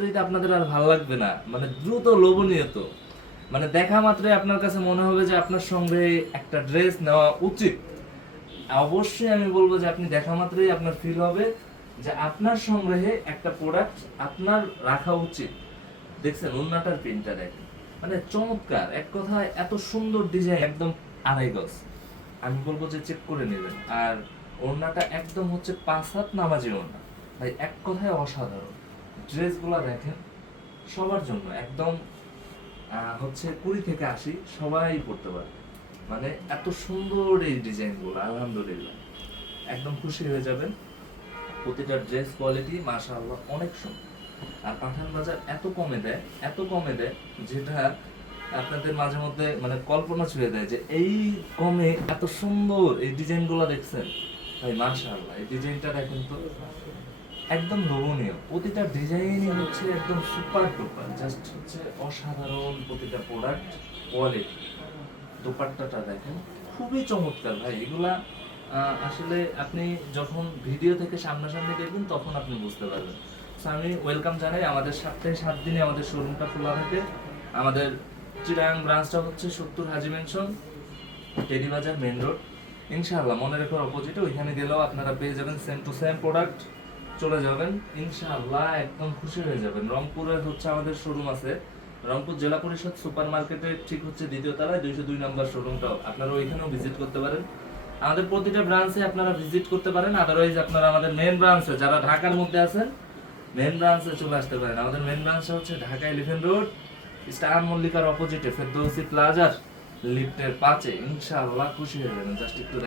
মাত্রই তো আপনাদের আর ভালো লাগবে না। মানে দ্রুত লোভনীয় তো। মানে দেখা মাত্রই আপনার কাছে মনে হবে যে আপনার সঙ্গে একটা ড্রেস নেওয়া উচিত। অবশ্যই আমি বলব যে আপনি দেখা মাত্রই আপনার ফিল হবে যে আপনার সংগ্রহে একটা প্রোডাক্ট আপনার রাখা উচিত। দেখছেন উন্নাটার প্রিন্টটা দেখেন। মানে চমৎকার। এক কথায় এত সুন্দর ডিজাইন একদম আড়াই গজ। আমি বলব যে চেক করে নেবেন। আর ওড়নাটা একদম হচ্ছে পাঁচ হাত নামাজি ওড়না। ভাই, এক কথায় অসাধারণ। ড্রেসগুলো দেখেন, সবার জন্য একদম হচ্ছে কুড়ি থেকে আশি সবাই পড়তে পারে। মানে এত সুন্দর এই ডিজাইনগুলো, আলহামদুলিল্লাহ। একদম খুশি হয়ে যাবেন। প্রতিটা ড্রেস কোয়ালিটি, মাশাআল্লাহ, অনেক সুন্দর। আর পাঠান বাজার এত কমে দেয়, এত কমে দেয়, যেটা আপনাদের মাঝে মধ্যে মানে কল্পনা ছুঁয়ে দেয় যে এই কমে এত সুন্দর এই ডিজাইনগুলো দেখছেন। ভাই, মাশাআল্লাহ, এই ডিজাইনটা দেখেন তো। একদম লোভনীয় প্রতিটা ডিজাইনই হচ্ছে একদম সুপার ডুপার জাস্ট হচ্ছে অসাধারণ প্রতিটা প্রোডাক্ট কোয়ালিটি দোপাট্টাটা দেখেন, খুবই চমৎকার ভাই। এগুলা আসলে আপনি যখন ভিডিও থেকে সামনাসামনি দেখবেন, তখন আপনি বুঝতে পারবেন। আমি ওয়েলকাম জানাই। আমাদের সপ্তাহে সাত দিনে আমাদের শোরুমটা খোলা থাকে। আমাদের চিরাং ব্রাঞ্চটা হচ্ছে সত্তর Haji mansion Teribazar main road ইনশাআল্লাহ, মনে রেখো অপোজিটে ওইখানে গেলেও আপনারা পেয়ে যাবেন সেম টু সেম প্রোডাক্ট চলে যাবেন, ইনশাআল্লাহ একদম খুশি হয়ে যাবেন। রংপুরে হচ্ছে আমাদের শোরুম আছে। রংপুর জেলা পরিষদ সুপার মার্কেটের ঠিক হচ্ছে দ্বিতীয় তলায়, দুইশো দুই নম্বর শোরুমটাও আপনারা ওইখানেও ভিজিট করতে পারেন। আমাদের প্রতিটা ব্রাঞ্চে আপনারা ভিজিট করতে পারেন। আদারওয়াইজ আপনারা আমাদের মেন ব্রাঞ্চে যারা ঢাকার মধ্যে আছেন মেন ব্রাঞ্চে চলে আসতে পারেন। আমাদের মেন ব্রাঞ্চটা হচ্ছে ঢাকা এলিফেন্ট রোড স্টার মল্লিকার অপোজিটে ফেরদৌসি প্লাজার লিফটের পাঁচে। ইনশাআল্লাহ খুশি হয়ে যাবেন। জাস্ট একটু